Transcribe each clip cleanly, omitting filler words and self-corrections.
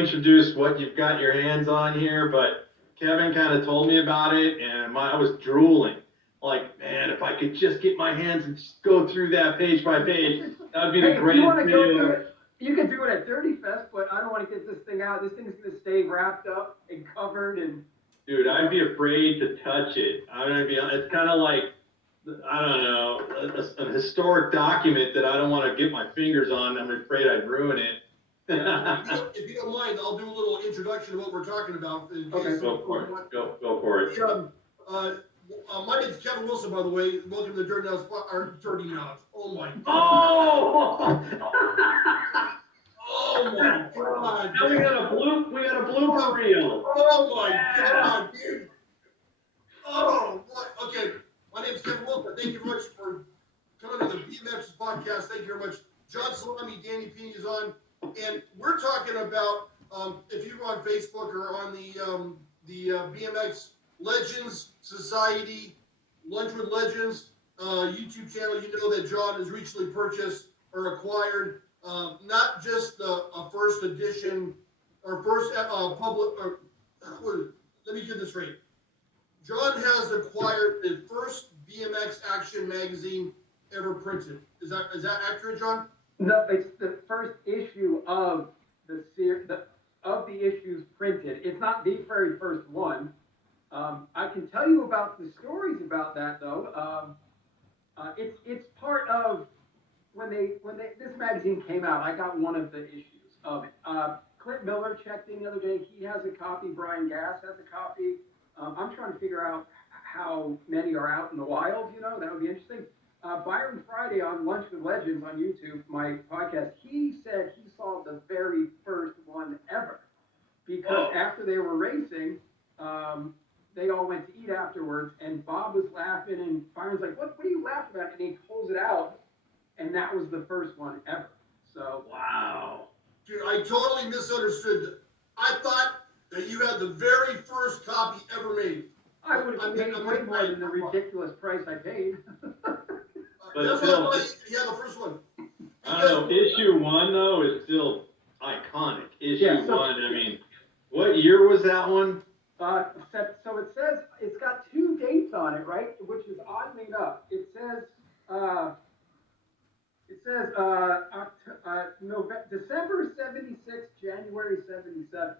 introduce what you've got your hands on here, but Kevin kind of told me about it, and I was drooling. Like, man, if I could just get my hands and just go through that page by page, that would be the greatest video. You can do it at Dirty Fest, but I don't want to get this thing out. This thing's going to stay wrapped up and covered. And dude, I'd be afraid to touch it. It's kind of like, I don't know, a historic document that I don't want to get my fingers on. I'm afraid I'd ruin it. If you don't mind, I'll do a little introduction of what we're talking about. Okay, go for it. Go for it. My name's Kevin Wilson, by the way. Welcome to Dirty Nuts. Dirty Nuts. Oh my God. Oh! Oh my God. Now we got a blooper reel. Oh my God, dude. Oh, what? Okay. My name's Kevin Wilson. Thank you very much for coming to the Bmxperts podcast. Thank you very much. John Salami, Danny Pena is on. And we're talking about, if you're on Facebook or on the BMX Legends Society, Lunch with Legends YouTube channel, you know that John has recently purchased or acquired not just a first edition or first public, or let me get this right. John has acquired the first BMX Action magazine ever printed. Is that accurate, John? No, it's the first issue of the issues printed. It's not the very first one. I can tell you about the stories about that though. It's part of when this magazine came out. I got one of the issues of it. Clint Miller checked in the other day. He has a copy. Brian Gass has a copy. I'm trying to figure out how many are out in the wild. You know, that would be interesting. Byron Friday on Lunch with Legends on YouTube, my podcast, he said he saw the very first one ever because after they were racing, they all went to eat afterwards, and Bob was laughing, and Byron's like, what are you laughing at? And he pulls it out, and that was the first one ever. So wow. Dude, I totally misunderstood. I thought that you had the very first copy ever made. I would have paid way more than the ridiculous price I paid. But that's still, why the first one. I don't know. Issue 1 though is still iconic. Issue 1. I mean, what year was that one? So it says it's got 2 dates on it, right? Which is oddly enough. It says December 76, January 77.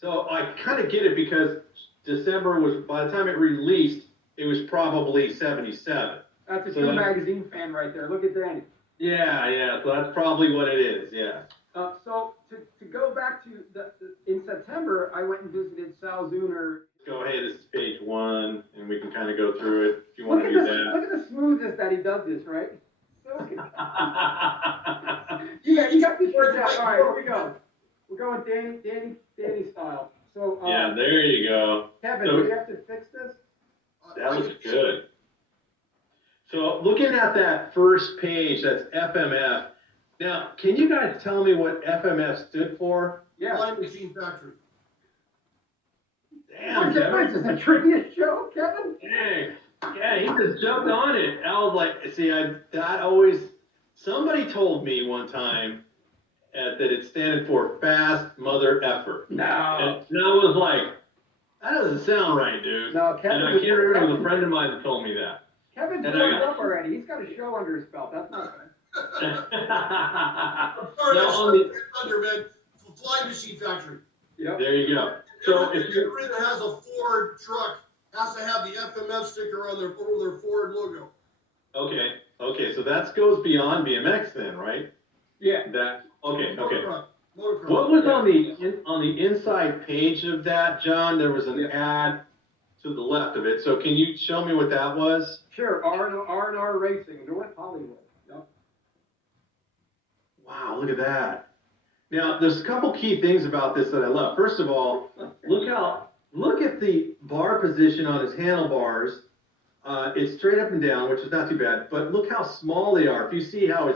So I kind of get it because December was, by the time it released, it was probably 77. That's a true magazine fan right there. Look at Danny. Yeah. So that's probably what it is. Yeah. So to go back to in September, I went and visited Sal Zuner. Go ahead. This is page 1, and we can kind of go through it if you want to do that. Look at the smoothness that he does this, right? So good. you got the words out. All right, here we go. We're going Danny style. So yeah, there you go. Kevin, do we have to fix this? That looks good. So looking at that first page, that's FMF. Now, can you guys tell me what FMF stood for? Yeah. Flying Machine Factory. Damn, Kevin. This is a trivia show, Kevin? Dang. Yeah, he just jumped on it. I was like, see, somebody told me one time that it stands for fast mother effort. No. And I was like, that doesn't sound right, dude. No, Kevin. And I can't remember, it was a friend of mine that told me that. Kevin's grown up already. He's got a show under his belt. That's not good. Man. Flying Machine Factory. Yep. There you go. So everybody that has a Ford truck has to have the FMF sticker on their Ford logo. Okay. So that goes beyond BMX then, right? Yeah. Okay. Motocross. What was on the inside page of that, John? There was an ad to the left of it. So can you show me what that was? Sure. R&R Racing, North Hollywood. Yep. Wow, look at that. Now, there's a couple key things about this that I love. First of all, look at the bar position on his handlebars. It's straight up and down, which is not too bad. But look how small they are. If you see how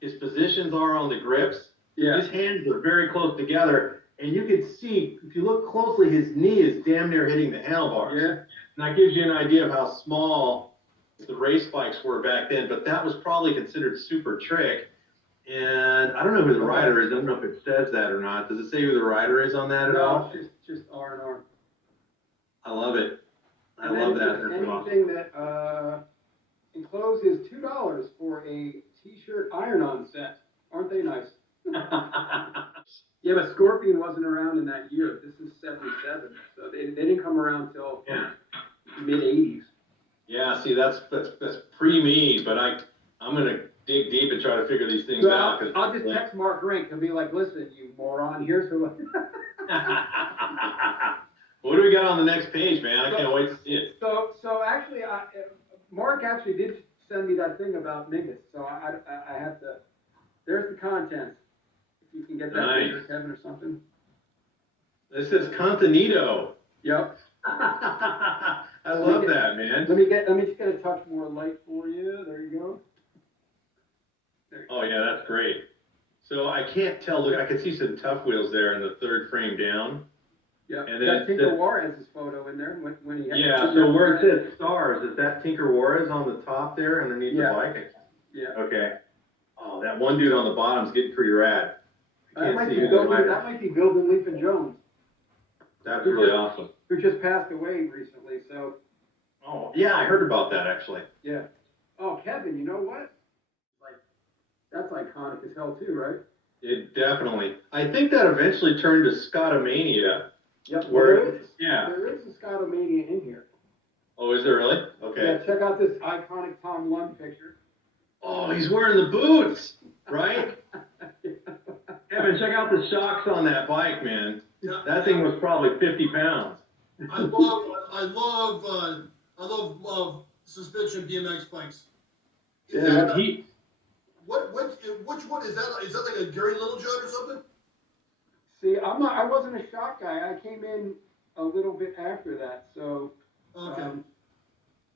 his positions are on the grips, his hands are very close together. And you can see, if you look closely, his knee is damn near hitting the handlebars. Yeah. And that gives you an idea of how small the race bikes were back then. But that was probably considered super trick. And I don't know who the rider is. I don't know if it says that or not. Does it say who the rider is on that at No, all? it's just R&R. I love it. I And then love if that. there's That's awesome. anything that enclosed is $2 for a t-shirt iron-on set. Aren't they nice? Yeah, but Scorpion wasn't around in that year. This is 77, so they didn't come around till Yeah. mid-80s. Yeah, see, that's pre-me, but I'm gonna dig deep and try to figure these things So out. I'll just text Mark Rink and be like, listen, you moron, here's who. What do we got on the next page, man? I can't wait to see it. So actually, Mark actually did send me that thing about Mingus, so I have to. There's the contents. If you can get that Nice. picture, Kevin, or something. This says Contenito. Yep. I love that, man. Let me just get a touch more light for you. There you go. Oh yeah, that's great. So I can't tell. Look, I can see some tough wheels there in the third frame down. Yeah. And Got then Tinker Juarez's photo in there when he had. Yeah. So where it says stars, is that Tinker Juarez on the top there underneath the bike? Yeah. Okay. Oh, that one dude on the bottom's getting pretty rad. I That can't see might who the rider. that might be Bill Leapin' Jones, That's really awesome. who just passed away recently. So. Oh yeah, I heard about that actually. Yeah. Oh, Kevin, you know what? Like, that's iconic as hell too, right? It definitely. I think that eventually turned to Scotomania. Yep. Where There is a Scotomania in here. Oh, is there really? Okay. Yeah, check out this iconic Tom Lund picture. Oh, he's wearing the boots, right? Kevin, check out the shocks on that bike, man. Yeah. That thing was probably 50 pounds. I love suspension BMX bikes. Is Yeah, that, which one is that? Is that like a Gary Littlejohn or something? See, I wasn't a shock guy. I came in a little bit after that, so. Okay.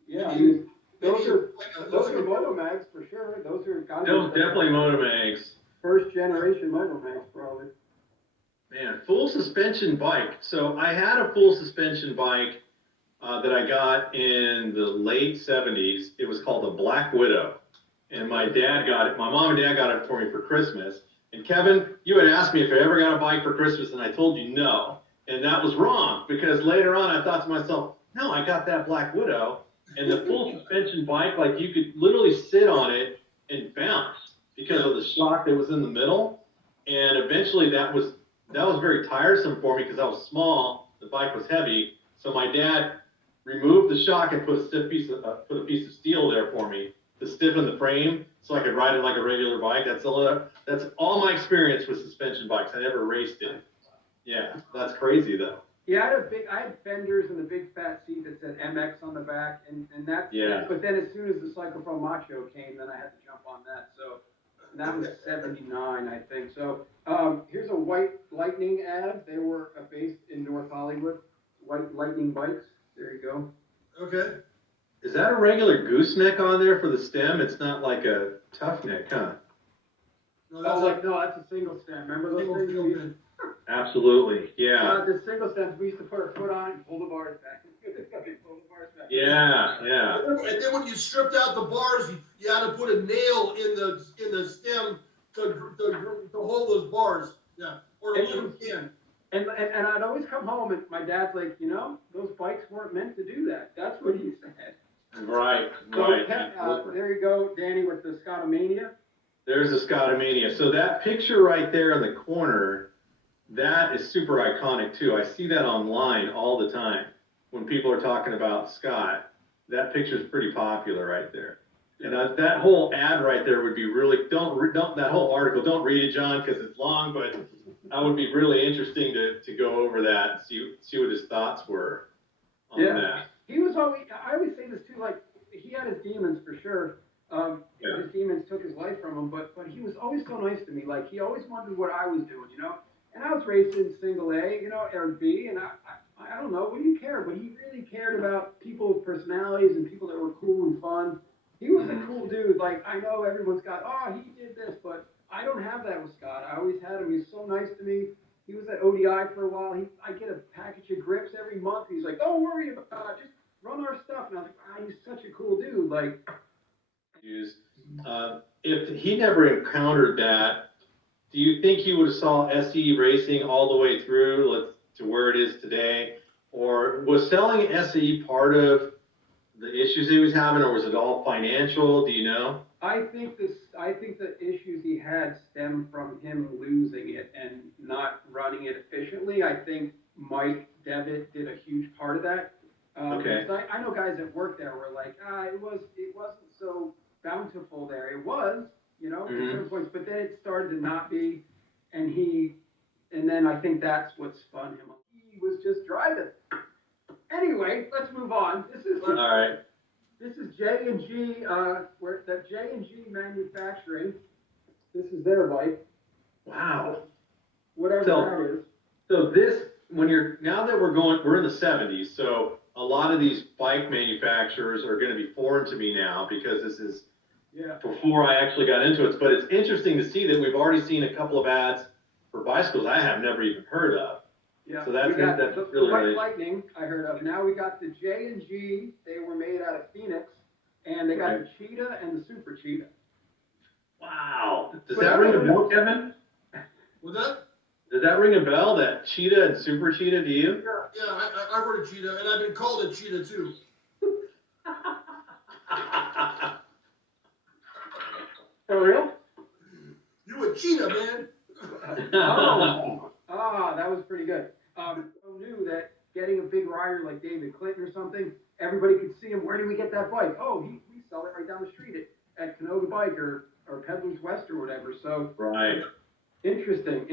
Yeah, Maybe- those maybe are like a Motomags for sure. Those are Those definitely Motomags. first generation Motomags, probably. Man, full suspension bike. So I had a full suspension bike that I got in the late 70s. It was called the Black Widow. And my dad got it. My mom and dad got it for me for Christmas. And Kevin, you had asked me if I ever got a bike for Christmas, and I told you no. And that was wrong, because later on I thought to myself, no, I got that Black Widow. And the full suspension bike, like you could literally sit on it and bounce because of the shock that was in the middle. And eventually that was very tiresome for me because I was small, the bike was heavy. So my dad removed the shock and put a piece of steel there for me to stiffen the frame so I could ride it like a regular bike. That's all my experience with suspension bikes. I never raced it. Yeah, that's crazy though. Yeah, I had fenders and a big fat seat that said MX on the back, and that's. Yeah. But then as soon as the Cyclophone Macho came, then I had to jump on that. So that was 79, I think. So here's a White Lightning ad. They were based in North Hollywood. White Lightning bikes. There you go. Okay. Is that a regular gooseneck on there for the stem? It's not like a tough neck, huh? No, No, that's a single stem. Remember those things? Absolutely, yeah. The single stems, we used to put our foot on and pull the bars back. Yeah, yeah. And then when you stripped out the bars, you had to put a nail in the stem to hold those bars. Yeah. Or a little can. And I'd always come home and my dad's like, those bikes weren't meant to do that. That's what he said. Right, So, right. there you go, Danny, with the Scotomania. There's the Scotomania. So that picture right there in the corner, that is super iconic too. I see that online all the time when people are talking about Scott. That picture is pretty popular right there. And that whole ad right there would be really, don't that whole article, don't read it, John, because it's long, but that would be really interesting to go over that and see what his thoughts were on that. He was always, I always say this too, like, he had his demons for sure. His demons took his life from him, but he was always so nice to me. Like, he always wondered what I was doing, And I was racing single A, or B, and I don't know, what do you care? But he really cared about people with personalities and people that were cool and fun. He was a cool dude. Like, I know everyone's got, he did this, but I don't have that with Scott. I always had him. He's so nice to me. He was at ODI for a while. I get a package of grips every month. He's like, don't worry about it. Just run our stuff. And I was like, he's such a cool dude. Like, if he never encountered that, do you think he would have saw SE racing all the way through to where it is today? Or was selling SE part of the issues he was having, or was it all financial? Do you know? I think the issues he had stem from him losing it and not running it efficiently. I think Mike Devitt did a huge part of that. Okay. I know guys that work there were like, it wasn't so bountiful there. It was, at certain points, but then it started to not be, and then I think that's what spun him. He was just driving. Anyway, let's move on. All right. This is J&G, where the J&G Manufacturing. This is their bike. Wow. Whatever that is. So this, now that we're in the 70s, so a lot of these bike manufacturers are going to be foreign to me now because this is before I actually got into it. But it's interesting to see that we've already seen a couple of ads for bicycles I have never even heard of. Yeah, so that's the really White nice. Lightning I heard of. Now we got the J&G. They were made out of Phoenix, and they got the Cheetah and the Super Cheetah. Wow. Does that ring a bell, Kevin? With that? Does that ring a bell, that Cheetah and Super Cheetah to you? Yeah, I've heard of Cheetah, and I've been called a Cheetah too. For real? You a cheetah, man. That was pretty good. Who knew that getting a big rider like David Clinton or something, everybody could see him. Where did we get that bike? Oh, we sell it right down the street at Canoga Bike or Peddlers West or whatever. So right. Interesting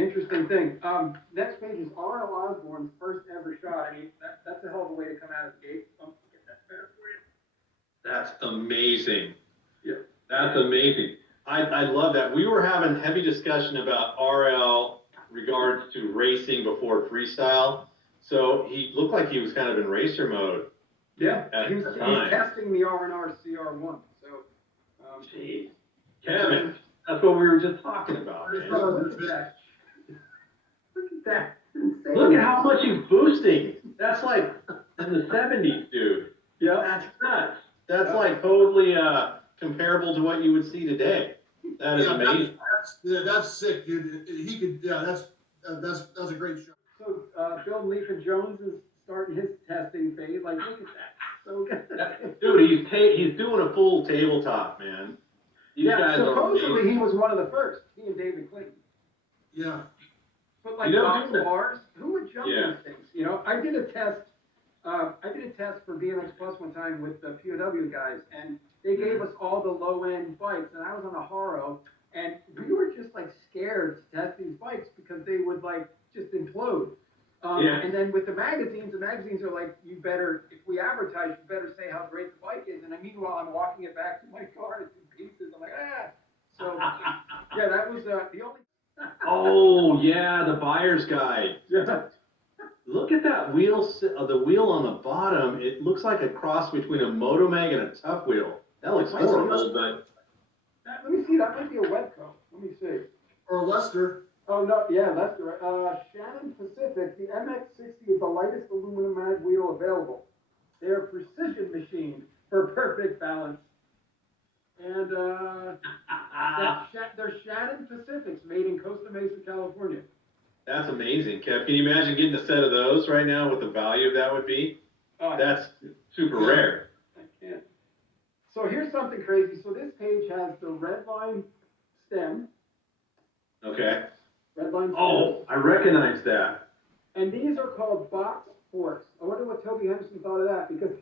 thing. Next page is R.L. Osborne's first ever shot. I mean, that's a hell of a way to come out of the gate. Get that better for you. That's amazing. Yeah. That's amazing. I love that. We were having heavy discussion about RL regards to racing before freestyle. So he looked like he was kind of in racer mode. Yeah, he's testing the R&R CR1. So, Jeez. Kevin, that's what we were just talking about. Man. Look at that. Look at that. Insane. Look at how much he's boosting. That's like in the 70s, dude. Yeah. That's nuts. That's like totally comparable to what you would see today. That is amazing. That's sick, dude. He could, that's a great shot. So Bill Leaford Jones is starting his testing phase. Like, look at that. So good. Dude, he's doing a full tabletop, man. These guys supposedly he was one of the first. He and David Clinton. Yeah. But like bars, who would jump these things? I did a test. For BMX Plus one time with the POW guys, and they gave us all the low-end bikes, and I was on a Haro, and we were just like scared to test these bikes because they would like just implode. And then with the magazines are like, you better, if we advertise, you better say how great the bike is. And meanwhile, I'm walking it back to my car in pieces. I'm like, So, that was the only. Oh, yeah, the buyer's guide. Yeah. Look at that wheel, the wheel on the bottom. It looks like a cross between a Motomag and a Tough Wheel. That looks horrible, but. Let me see, that might be a Webco. Let me see. Or Lester. Oh, no, yeah, Lester. Shannon Pacific, the MX60 is the lightest aluminum mag wheel available. They are precision machined for perfect balance. And they're Shannon Pacifics made in Costa Mesa, California. That's amazing, Kev. Can you imagine getting a set of those right now, what the value of that would be? That's super rare. I can't. So here's something crazy. So this page has the Redline stem. Okay. Redline stem. Oh, I recognize that. And these are called box forks. I wonder what Toby Henderson thought of that, because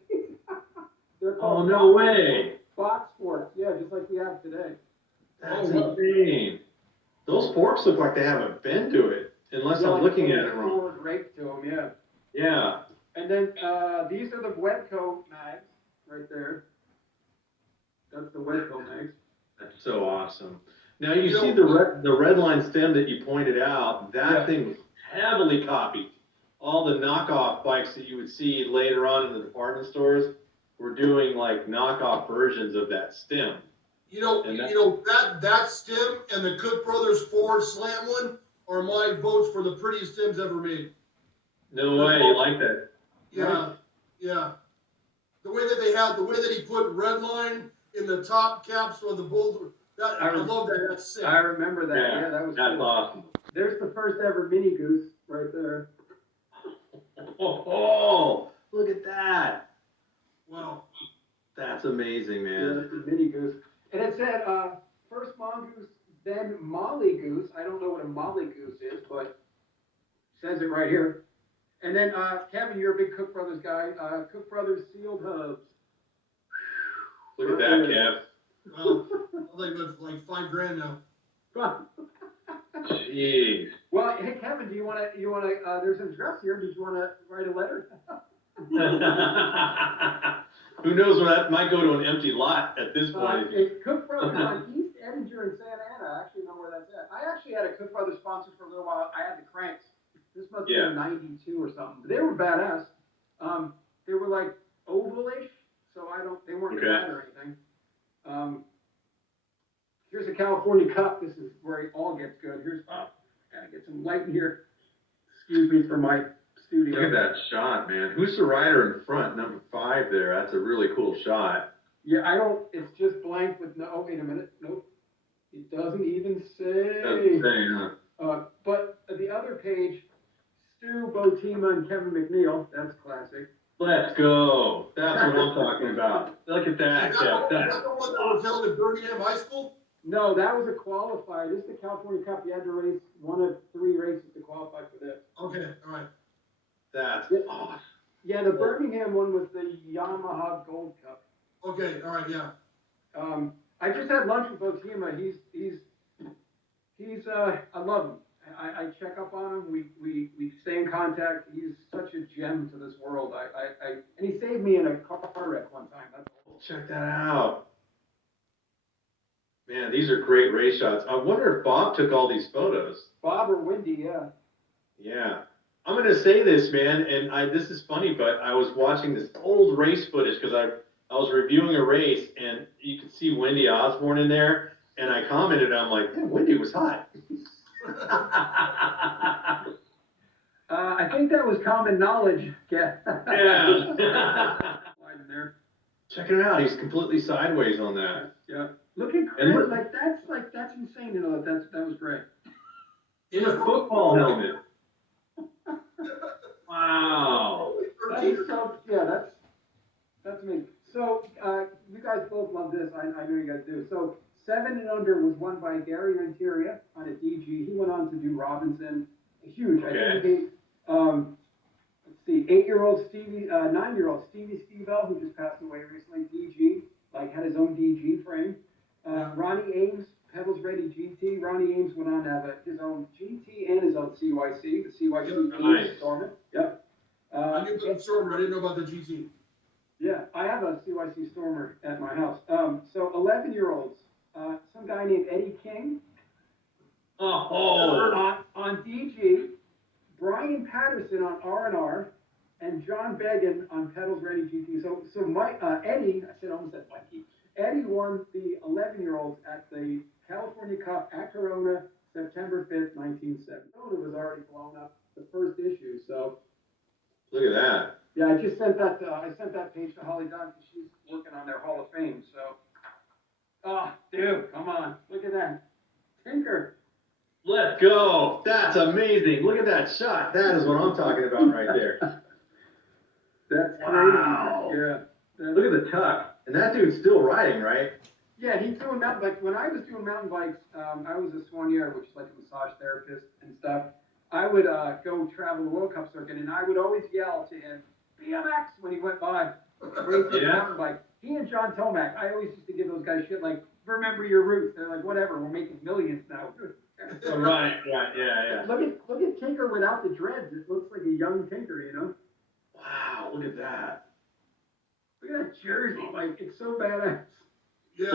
they're called no way. Box forks. Yeah, just like we have today. That's insane. Those forks look like they have a bend to it. Unless I'm looking at it wrong. Forward rake to them, yeah. Yeah. And then these are the Webco mags right there. That's the Webco mags. That's so awesome. Now you see the red line stem that you pointed out. That thing was heavily copied. All the knockoff bikes that you would see later on in the department stores were doing like knockoff versions of that stem. That stem and the Cook Brothers Ford Slam one are my votes for the prettiest stems ever made. No way, you like that? Yeah, yeah. The way that he put Redline in the top capsule of the bull. I love that. That's sick. I remember that. Yeah, that was that's good. awesome. There's the first ever mini goose right there. Oh, look at that. Wow. That's amazing, Yeah, man. that's the mini goose. And it said, first mongoose, then molly goose. I don't know what a molly goose is, but it says it right here. And then, Kevin, you're a big Cook Brothers guy. Cook Brothers sealed hubs. Look at that, Kev. Well, I think that's like $5,000 now. Jeez. Well, hey, Kevin, do you want to, there's an address here. Did you want to write a letter? Who knows when that might go to an empty lot at this point. It's Cook Brothers on East Edinger in Santa Ana. I actually know where that's at. I actually had a Cook Brothers sponsor for a little while. I had the Cranks. This must have been 92 or something. But they were badass. They were like ovalish, so they weren't flat or anything. Here's a California Cup. This is where it all gets good. Gotta get some light in here. Excuse me for my studio. Look at that shot, man. Who's the rider in front? Number 5 there. That's a really cool shot. Yeah, it's just blank with no, oh, wait a minute. Nope. It doesn't even say. Doesn't say, huh? But the other page, Stu Botima and Kevin McNeil. That's classic. Let's go. That's what I'm talking about. Look at that, Kev. That's the one that was held at Birmingham High School? No, that was a qualifier. This is the California Cup. You had to race one of 3 races to qualify for this. Okay, all right. That's awesome. Yeah, the Birmingham one was the Yamaha Gold Cup. Okay, all right, yeah. I just had lunch with Botima. He's I love him. I check up on him. We stay in contact. He's such a gem to this world. And he saved me in a car wreck one time. That's all. Check that out. Man, these are great race shots. I wonder if Bob took all these photos. Bob or Wendy, yeah. Yeah. I'm going to say this, man, and this is funny, but I was watching this old race footage because I was reviewing a race, and you could see Wendy Osborne in there, and I commented, I'm like, yeah, Wendy was hot. I think that was common knowledge. Yeah. Yeah. there. Check him out. He's completely sideways on that. Yeah. Look at Chris. That's insane. You know, that was great. In a football helmet. Wow. That is so, yeah, that's amazing. So, you guys both love this. I know you guys do. So, 7 and Under was won by Gary Renteria on a DG. He went on to do Robinson. Huge. Okay. I think let's see, 9-year-old Stevie Stevell, who just passed away recently, DG, had his own DG frame. Ronnie Ames, Pedals Ready GT. Ronnie Ames went on to have his own GT and his own CYC, the CYC Nice. Stormer. Yep. I knew about the Stormer, I didn't know about the GT. Yeah, I have a CYC Stormer at my house. So 11-year-olds, some guy named Eddie King. Oh. On DG, Brian Patterson on R&R, and John Began on Pedals Ready GT. So Eddie, I almost said Mikey. Eddie won the 11-year-olds at the California Cup at Corona, September 5th, 1970. Corona was already blown up, the first issue, so. Look at that. Yeah, I just sent that, page to Holly Dunn, because she's working on their Hall of Fame, so. Oh, dude, come on, look at that. Tinker. Let's go. That's amazing. Look at that shot. That is what I'm talking about right there. That's Wow. crazy. Yeah. Look at the tuck. And that dude's still riding, right? Yeah, he's doing mountain bikes. When I was doing mountain bikes, I was a soigneur, which is like a massage therapist and stuff. I would go travel the World Cup circuit, and I would always yell to him, BMX, when he went by, racing mountain bike. He and John Tomac, I always used to give those guys shit like, remember your roots. They're like, whatever, we're making millions now. Oh, right, yeah. Look at Tinker without the dreads. It looks like a young Tinker, you know? Wow, look at that. Look at that jersey, it's so badass. Yeah.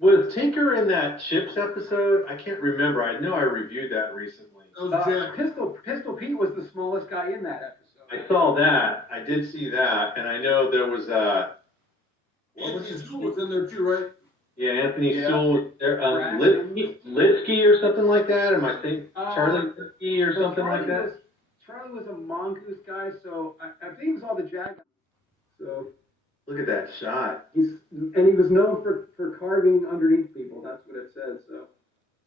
Was Tinker in that Chips episode? I can't remember. I know I reviewed that recently. That was Jack. Pistol Pete was the smallest guy in that episode. I saw that. I did see that, and I know there was Anthony School was in there too, right? Yeah, Anthony Sewell was there. Litsky or something like that. Am I saying Charlie Litsky or something like that? Charlie was a mongoose guy, so I think it was all the Jag. So Look at that shot. He was known for carving underneath people. That's what it says. So.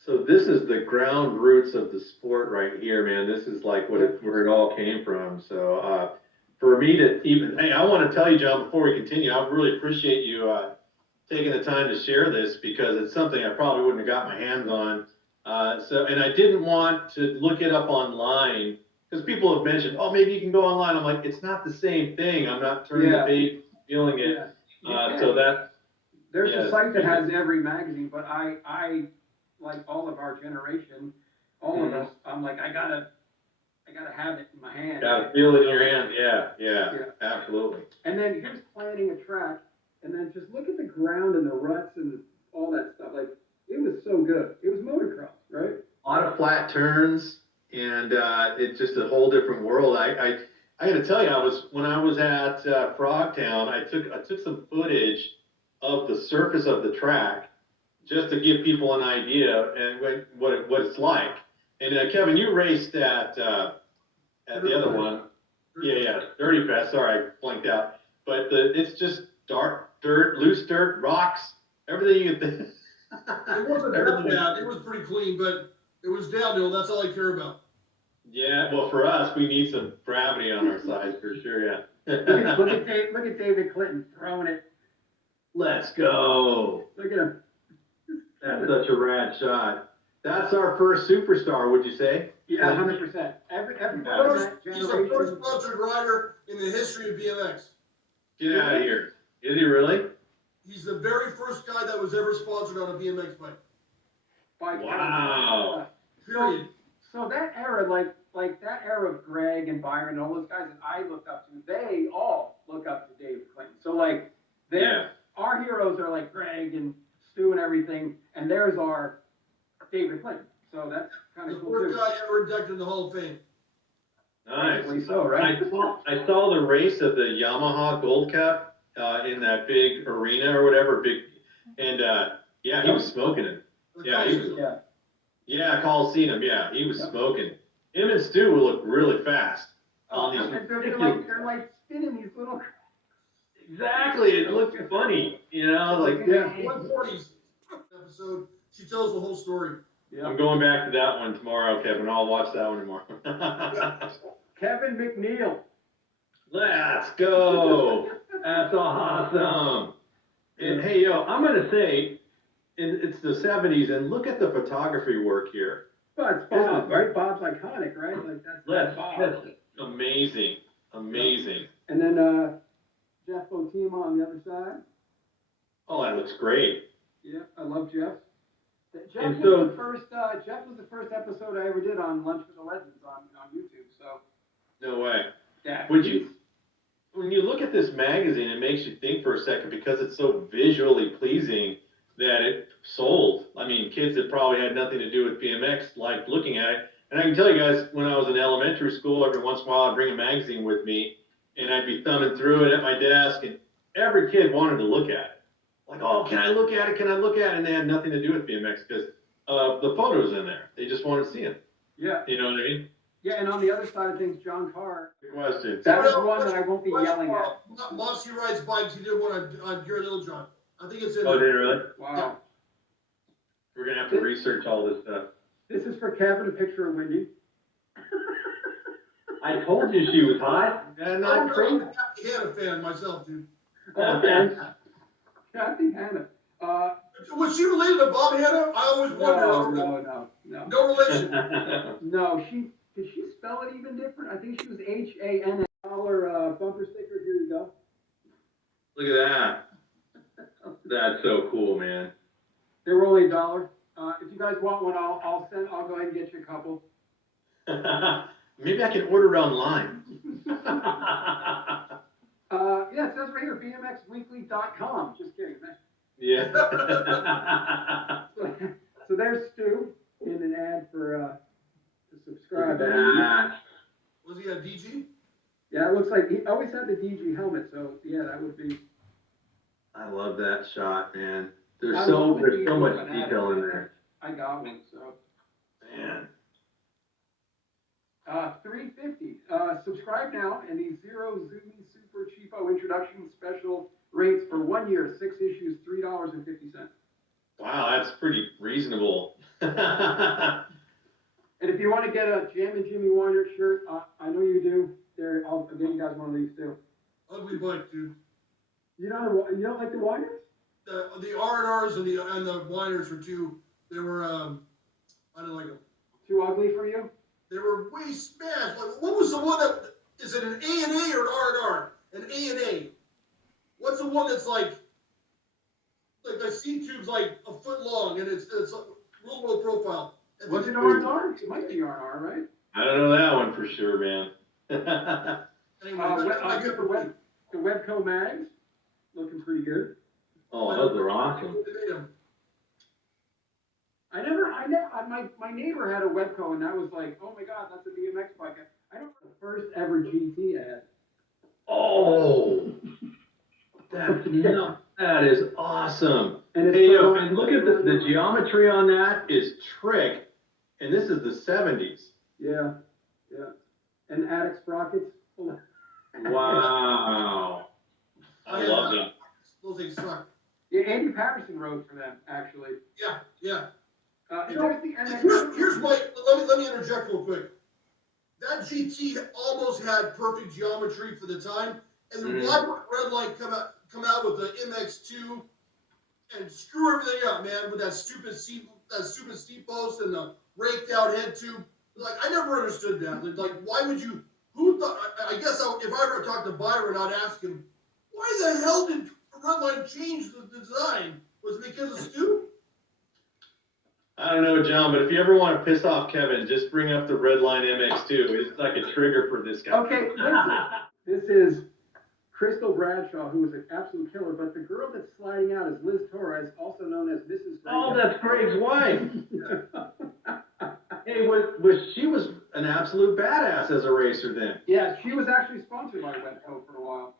So this is the ground roots of the sport right here, man. This is like where it all came from. So for me to even, hey, I want to tell you, John, before we continue, I really appreciate you taking the time to share this because it's something I probably wouldn't have got my hands on. And I didn't want to look it up online because people have mentioned, oh, maybe you can go online. I'm like, it's not the same thing. I'm not turning the page, feeling it. So that's. There's a site that has every magazine, but I like all of our generation, all of us, I'm like, I gotta have it in my hand. Gotta feel it in your hand, yeah, absolutely. And then here's planning a track, and then just look at the ground and the ruts and all that stuff. Like, it was so good. It was motocross, right? A lot of flat turns, and it's just a whole different world. I got to tell you, when I was at Frogtown, I took some footage of the surface of the track just to give people an idea and what it's like. And Kevin, you raced at the other one. Yeah, Dirty Fest. Sorry, I blanked out. But it's just dark dirt, loose dirt, rocks, everything you can think. It wasn't that bad. It was pretty clean, but it was downhill. That's all I care about. Yeah, well, for us, we need some gravity on our sides for sure. Yeah. Look at David Clinton throwing it. Let's go. Look at him. That's such a rad shot. That's our first superstar, would you say? Yeah, 100%. Everybody in that He's the generation. first sponsored rider in the history of BMX. Get out of here. Is he really? He's the very first guy that was ever sponsored on a BMX bike. Wow. Period. So that era, like that era of Greg and Byron and all those guys that I looked up to, they all look up to David Clinton. So like, our heroes are like Greg and Stu and everything, and theirs are David Clinton. So that's kind of cool too. The first guy ever inducted in the Hall of Fame. Nice. So, right? I saw the race of the Yamaha Gold Cup in that big arena or whatever, and he was smoking it. Coliseum. Yeah, he was smoking. Him and Stu will look really fast on these. They're like spinning these little. Exactly, it looks funny, like 140s episode. She tells the whole story. Yeah. I'm going back to that one tomorrow, Kevin. I'll watch that one tomorrow. Kevin McNeil. Let's go. That's awesome. And hey, I'm gonna say, it's the 70s, and look at the photography work here. Well, it's Bob, right? Bob's iconic, right? Like that's Bob. That's amazing. And then Jeff Botima on the other side. Oh, that looks great. Yeah, I love Jeff. Jeff was the first episode I ever did on Lunch with the Legends on YouTube. So. No way. Yeah. When you look at this magazine, it makes you think for a second because it's so visually pleasing that it sold. I mean, kids that probably had nothing to do with BMX liked looking at it. And I can tell you guys, when I was in elementary school, every once in a while I'd bring a magazine with me, and I'd be thumbing through it at my desk, and every kid wanted to look at it. Like, oh, can I look at it? And they had nothing to do with BMX because the photos in there. They just wanted to see them. Yeah. You know what I mean? Yeah, and on the other side of things, John Carr. Good question. That is one that I won't be yelling at. Mossy rides bikes. He did one on Gary Littlejohn. I think it's in. Oh, did he really? Wow. Yeah. We're gonna have to research all this stuff. This is for Kevin, a picture of Wendy. I told you she was hot. I'm a Kathy Hanna fan myself, dude. Okay. Kathy Hanna. Was she related to Bob Hanna? I always wondered. No. No relation. No, did she spell it even different? I think she was Hanna. $1 bumper sticker. Here you go. Look at that. That's so cool, man. They were only $1. If you guys want one, I'll go ahead and get you a couple. Maybe I can order it online. Yeah, it says right here, bmxweekly.com. Just kidding, man. Yeah. So there's Stu in an ad for to subscribe. Was he a DG? Yeah, it looks like he always had the DG helmet, so yeah, that would be. I love that shot, man. There's so much detail in there. I got one, so. Man. $350. Subscribe now, and the Zero Zoomy Super Cheapo Introduction Special rates for 1 year, 6 issues, $3.50. Wow, that's pretty reasonable. And if you want to get a Jam and Jimmy Weiner shirt, I know you do. I'll get you guys one of these too. Ugly bike, dude. You don't like the Weiners? The R&Rs and the Whiners were too. They were I didn't like them. Too ugly for you? They were way smashed. Like, what was the one that is it an A&A or an R&R? An A&A. What's the one that's like the seat tube's like a foot long and it's real low profile. Was it R&R? It might be R&R, right? I don't know that one for sure, man. Anyway, I get the Webco mags, looking pretty good. Oh, those are awesome. My neighbor had a Webco, and that was like, oh my God, that's a BMX bike. I don't know the first ever GT ad. Oh, that is awesome. And Hey, yo, and look at the geometry on that is trick, and this is the 70s. Yeah. And Attic sprockets. Wow. I love them. Those things suck. Yeah, Andy Patterson rode for them, actually. Yeah. Here's let me interject real quick. That GT almost had perfect geometry for the time, and then why would Redline come out with the MX2 and screw everything up, man, with that stupid seat post and the raked out head tube? Like, I never understood that. Like, why would you? Who thought? I guess if I ever talked to Byron, I'd ask him, why the hell did Redline change the design? Was it because of Stu? I don't know, John, but if you ever want to piss off Kevin, just bring up the Redline MX2. It's like a trigger for this guy. Okay, this is Crystal Bradshaw, who was an absolute killer, but the girl that's sliding out is Liz Torres, also known as Mrs. Greg. Oh, that's Greg's wife. Hey, she was an absolute badass as a racer then. Yeah, she was actually sponsored by Webco for a while.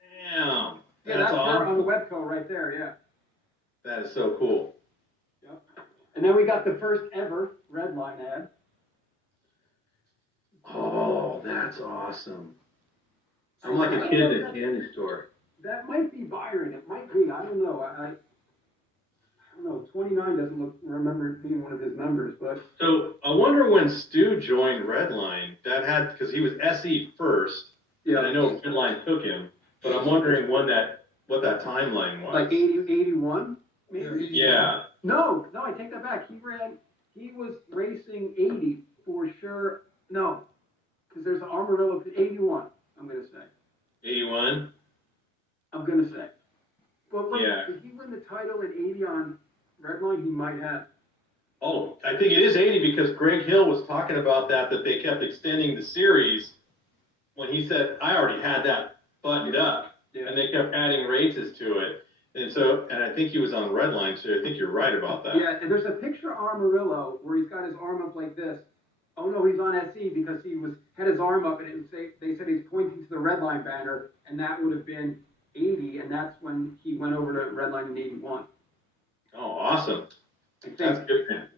Damn. Yeah, that's awesome. her on the Webco right there, yeah. That is so cool. Yep. And then we got the first ever Redline ad. Oh, that's awesome. I'm like a kid in a candy store. That might be Byron. It might be. I don't know. I don't know. 29 doesn't remember being one of his members, but. So I wonder when Stu joined Redline, because he was SE first. Yeah. And I know Redline took him, but I'm wondering what that timeline was. Like 81, maybe? Yeah. No, I take that back. He was racing 80 for sure. No, because there's an Armadillo 81, I'm going to say. 81? I'm going to say. But wait, yeah. Did he win the title in 80 on Redline? He might have. Oh, I think it is 80 because Greg Hill was talking about that they kept extending the series when he said, I already had that buttoned up. Yeah. And they kept adding races to it. And I think he was on Redline, so I think you're right about that. Yeah, and there's a picture of Amarillo where he's got his arm up like this. Oh no, he's on SE because he had his arm up, and they said he's pointing to the Redline banner, and that would have been 80, and that's when he went over to Redline in 81. Oh, awesome. That's good, man.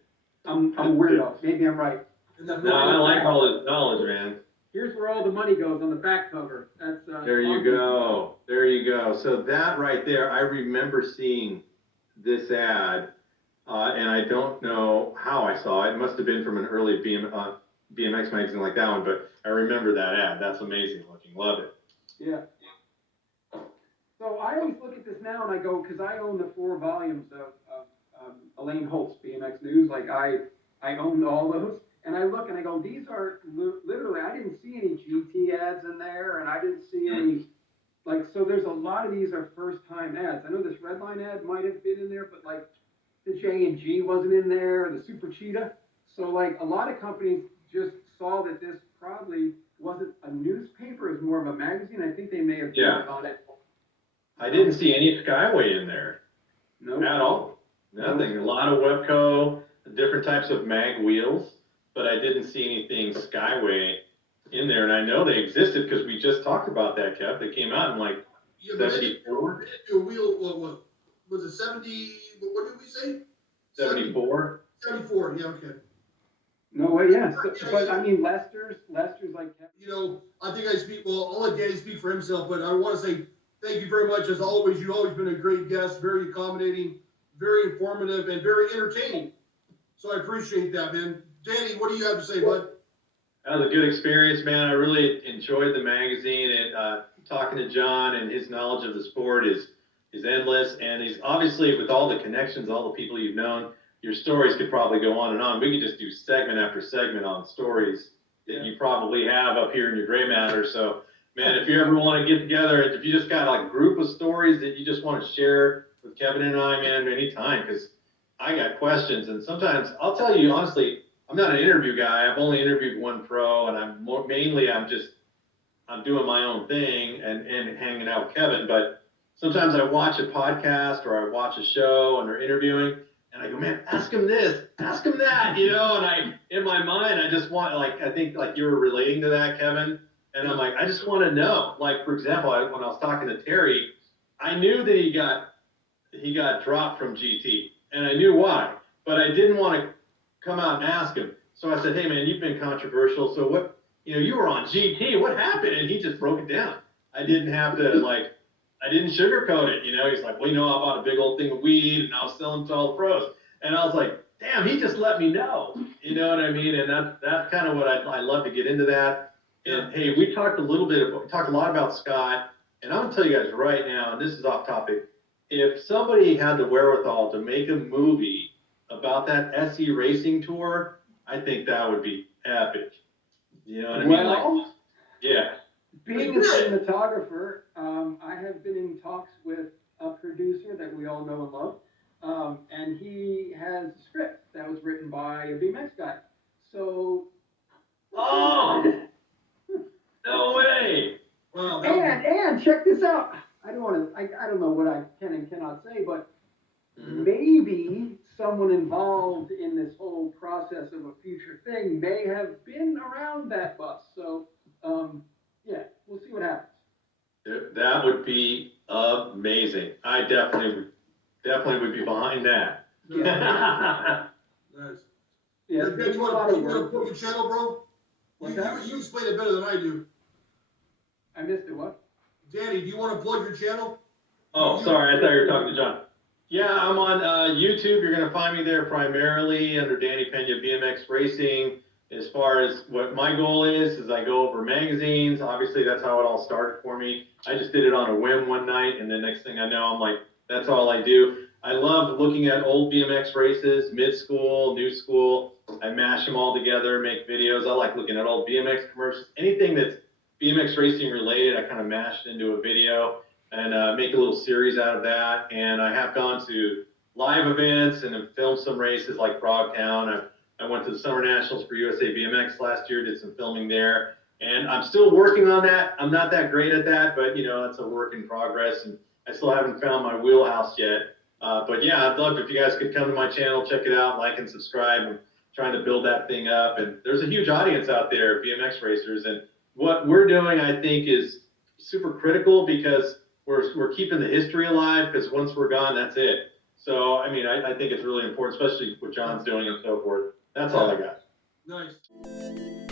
I'm a weirdo. Maybe I'm right. No, I like all this knowledge, man. Here's where all the money goes on the back cover. That's there you go. There you go. So that right there, I remember seeing this ad, and I don't know how I saw it. It must have been from an early BMX magazine like that one, but I remember that ad. That's amazing looking. Love it. Yeah. So I always look at this now and I go, because I own the 4 volumes of Elaine Holt's BMX News. Like I own all those. And I look and I go, these are literally, I didn't see any GT ads in there, and I didn't see any, so there's a lot of these are first time ads. I know this Redline ad might have been in there, but like the J&G wasn't in there, the Super Cheetah. So like a lot of companies just saw that this probably wasn't a newspaper, it was more of a magazine. I think they may have been on it. I didn't see any Skyway in there. No. At all. Nothing. A lot of Webco, different types of mag wheels. But I didn't see anything Skyway in there, and I know they existed because we just talked about that, Kev. They came out in like 74. A wheel, what was it, 70? What did we say? 74. 74. Yeah, okay. No way, yeah. But I mean, Lester's like. You know, I think I speak. Well, I'll let Danny speak for himself, but I want to say thank you very much. As always, you've always been a great guest, very accommodating, very informative, and very entertaining. So I appreciate that, man. Danny, what do you have to say, bud? That was a good experience, man. I really enjoyed the magazine, and talking to John, and his knowledge of the sport is endless. And he's obviously, with all the connections, all the people you've known, your stories could probably go on and on. We could just do segment after segment on stories that you probably have up here in your gray matter. So, man, if you ever want to get together, and if you just got like a group of stories that you just want to share with Kevin and I, man, anytime, because I got questions. And sometimes I'll tell you honestly, I'm not an interview guy. I've only interviewed one pro, and I'm doing my own thing and hanging out with Kevin. But sometimes I watch a podcast or I watch a show and they're interviewing, and I go, man, ask him this, ask him that, you know. And in my mind, I just want, like, I think like you were relating to that, Kevin. And I'm like, I just want to know. Like, for example, when I was talking to Terry, I knew that he got dropped from GT, and I knew why, but I didn't want to come out and ask him. So I said, hey, man, you've been controversial. So what, you were on GT. What happened? And he just broke it down. I didn't have to, I didn't sugarcoat it. He's like, well, I bought a big old thing of weed and I was selling to all the pros. And I was like, damn, he just let me know. You know what I mean? And that's kind of what I love to get into that. And hey, we talked a lot about Scott. And I'm going to tell you guys right now, and this is off topic, if somebody had the wherewithal to make a movie about that SE racing tour, I think that would be epic. You know what I mean? Well, yeah. Being a cinematographer, I have been in talks with a producer that we all know and love, and he has a script that was written by a BMX guy. So. Oh! No way! Wow. And check this out. I don't know what I can and cannot say, but maybe someone involved in this whole process of a future thing may have been around that bus. So, yeah, we'll see what happens. That would be amazing. I definitely would be behind that. Nice. Yeah, Ben, you want to plug your channel, bro? What's that? You explain it better than I do. I missed it. What? Danny, do you want to plug your channel? Oh, sorry. I thought you were talking to John. Yeah, I'm on YouTube. You're going to find me there primarily under Danny Pena BMX Racing. As far as what my goal is I go over magazines. Obviously, that's how it all started for me. I just did it on a whim one night, and the next thing I know, I'm like, that's all I do. I love looking at old BMX races, mid-school, new school. I mash them all together, make videos. I like looking at old BMX commercials. Anything that's BMX racing related, I kind of mashed into a video and make a little series out of that. And I have gone to live events and have filmed some races like Frogtown. I went to the Summer Nationals for USA BMX last year, did some filming there. And I'm still working on that. I'm not that great at that, but that's a work in progress. And I still haven't found my wheelhouse yet. But yeah, I'd love if you guys could come to my channel, check it out, like and subscribe. I'm trying to build that thing up. And there's a huge audience out there, BMX racers. And what we're doing, I think, is super critical because we're keeping the history alive, because once we're gone, that's it. So, I mean, I think it's really important, especially what John's doing and so forth. That's all I got. Nice.